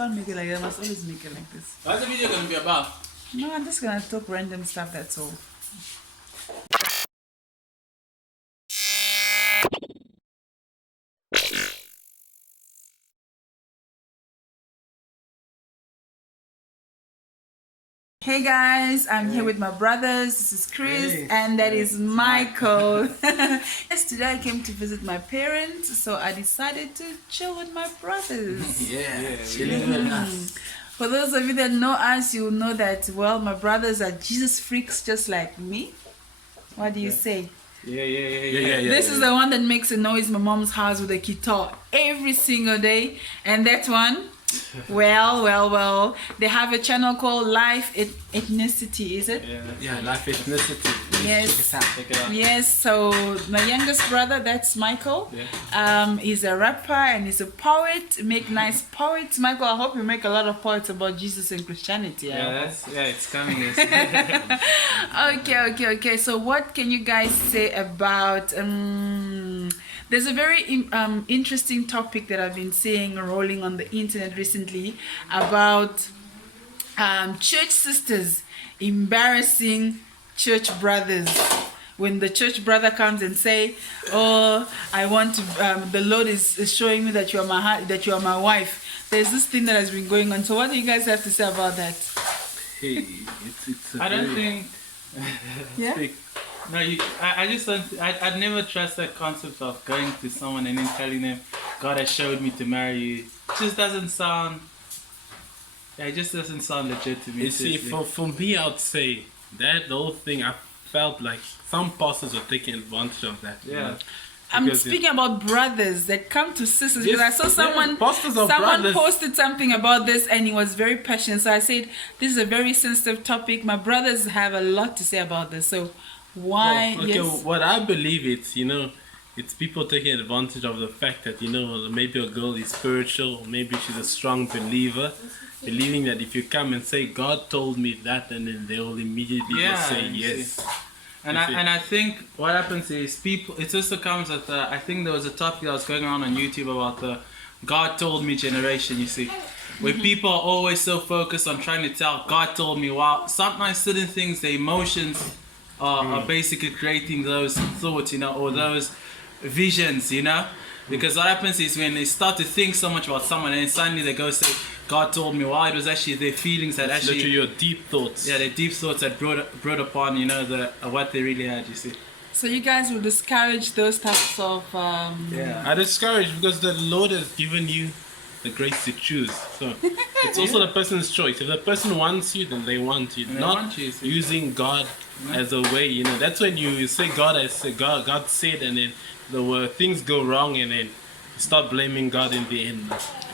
can't make it like that. I must always make it like this. What's the video going to be about? No, I'm just gonna talk random stuff, that's all. Hey guys, I'm here with my brothers. This is Chris and that is Michael. Yes, today I came to visit my parents, so I decided to chill with my brothers. Chilling with us. For those of you that know us, you will know that, well, my brothers are Jesus freaks just like me. What do you say? Yeah. This is the one that makes a noise in my mom's house with a guitar every single day. And that one, well, they have a channel called Life Ethnicity, is it? Yeah, Life Ethnicity. Yes. Check it out. Yes, so my youngest brother, that's Michael. He's a rapper and he's a poet, make nice poets. Michael, I hope you make a lot of poets about Jesus and Christianity. It's coming. Okay. So what can you guys say about there's a very interesting topic that I've been seeing rolling on the internet recently about church sisters embarrassing church brothers. When the church brother comes and say, "Oh, I want to," the Lord is showing me that you are my wife. There's this thing that has been going on. So what do you guys have to say about that? Hey, I don't think. Yeah. No, I just don't. I'd never trust that concept of going to someone and then telling them, "God has showed me to marry you." It just doesn't sound. Yeah, it just doesn't sound legit to me. you see, for me, I'd say that the whole thing, I felt like some pastors are taking advantage of that. you know? I'm Because speaking about brothers that come to sisters. Yes, Because I saw someone brothers. posted something about this and he was very passionate. So I said, this is a very sensitive topic. My brothers have a lot to say about this. So why? What I believe it's people taking advantage of the fact that, maybe a girl is spiritual, maybe she's a strong believer, believing that if you come and say, God told me that, and then they will immediately say yes. And I think what happens is people, it also comes at I think there was a topic that was going on YouTube about the God told me generation, you see. Where people are always so focused on trying to tell God told me, while sometimes certain things, the emotions are basically creating those thoughts, or those visions, because what happens is when they start to think so much about someone and then suddenly they go say, God told me, it was actually their feelings that It's literally your deep thoughts. Yeah, their deep thoughts that brought upon, what they really had, you see. So you guys will discourage those types of... I discourage because the Lord has given you the grace to choose. So it's also the person's choice. If the person wants you, then they want you. Not using God as a way, That's when you say God said, and then things go wrong, and then you start blaming God in the end.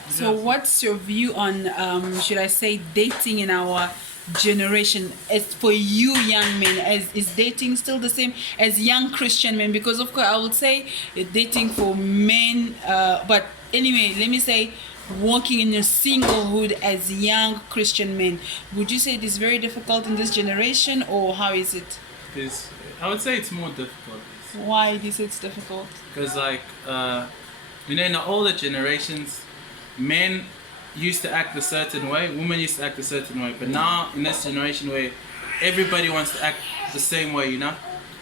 So what's your view on, should I say, dating in our generation? As for you young men, is dating still the same as young Christian men? Because of course I would say dating for men, but anyway, let me say walking in your singlehood as young Christian men. Would you say it is very difficult in this generation, or how is it? I would say it's more difficult. Why do you say it's difficult? Because in the older generations, men used to act a certain way, women used to act a certain way. But now, in this generation where everybody wants to act the same way,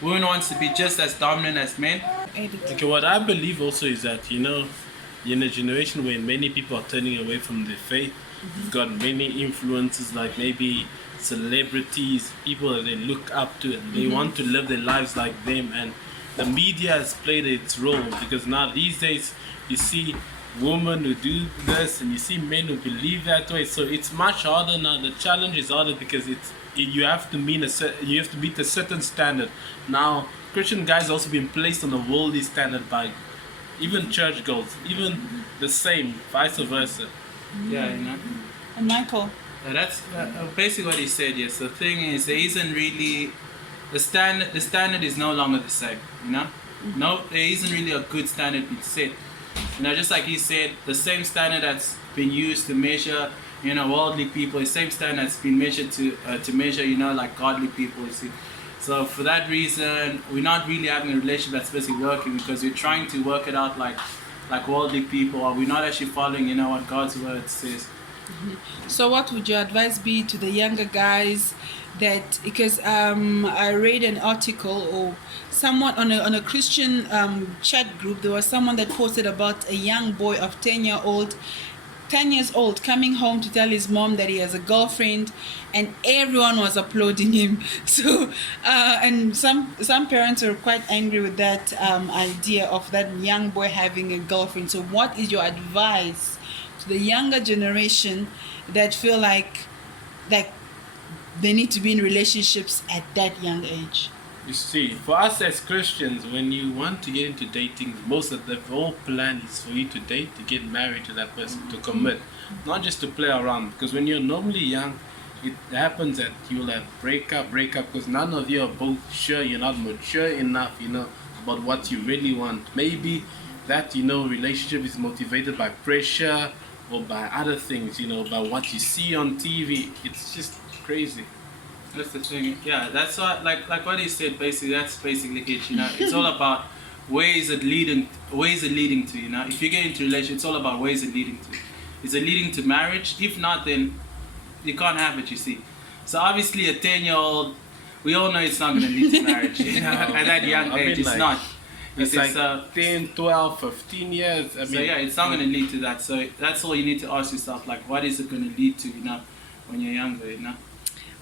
women wants to be just as dominant as men. Okay, what I believe also is that, in a generation where many people are turning away from their faith, you've got many influences like maybe celebrities, people that they look up to, and they want to live their lives like them. And the media has played its role, because now these days you see women who do this and you see men who believe that way. So it's much harder now. The challenge is harder because you have to meet a certain standard. Now Christian guys also been placed on a worldly standard by even church girls, even the same, vice versa. Yeah, And Michael? That's basically what he said. Yes, the thing is, there isn't really the standard. The standard is no longer the same. No, there isn't really a good standard being set. Just like he said, the same standard that's been used to measure, worldly people, the same standard that's been measured to measure, like godly people. You see. So for that reason, we're not really having a relationship that's basically working, because we're trying to work it out like worldly people, or we're not actually following, what God's word says. So, what would your advice be to the younger guys? That because I read an article or someone on a Christian chat group, there was someone that posted about a young boy of 10 years old coming home to tell his mom that he has a girlfriend, and everyone was applauding him. So and some parents are quite angry with that idea of that young boy having a girlfriend. So what is your advice to the younger generation that feel like they need to be in relationships at that young age? You see, for us as Christians, when you want to get into dating, most of the whole plan is for you to date, to get married to that person, to commit, not just to play around. Because when you're normally young, it happens that you'll have breakup, because none of you are both sure, you're not mature enough, about what you really want. Maybe that, relationship is motivated by pressure or by other things, by what you see on TV. It's just crazy. That's the thing. Yeah, that's what like what he said. Basically, that's basically it. It's all about where is it leading to. If you get into a relationship, it's all about where is it leading to. Is it leading to marriage? If not, then you can't have it. You see. So obviously, a 10-year-old, we all know it's not going to lead to marriage. At that young age, it's not. It's like 10, 12, 15 years. So yeah, it's not going to lead to that. So that's all you need to ask yourself. Like, what is it going to lead to? When you're younger.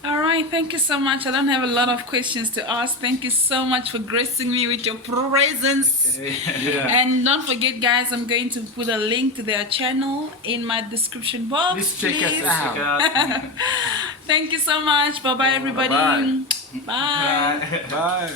All right, thank you so much. I don't have a lot of questions to ask. Thank you so much for gracing me with your presence. Okay. Yeah. And don't forget, guys, I'm going to put a link to their channel in my description box. Please check us please. out. Check it out. Thank you so much. Bye bye, everybody. Bye-bye. Bye. Bye.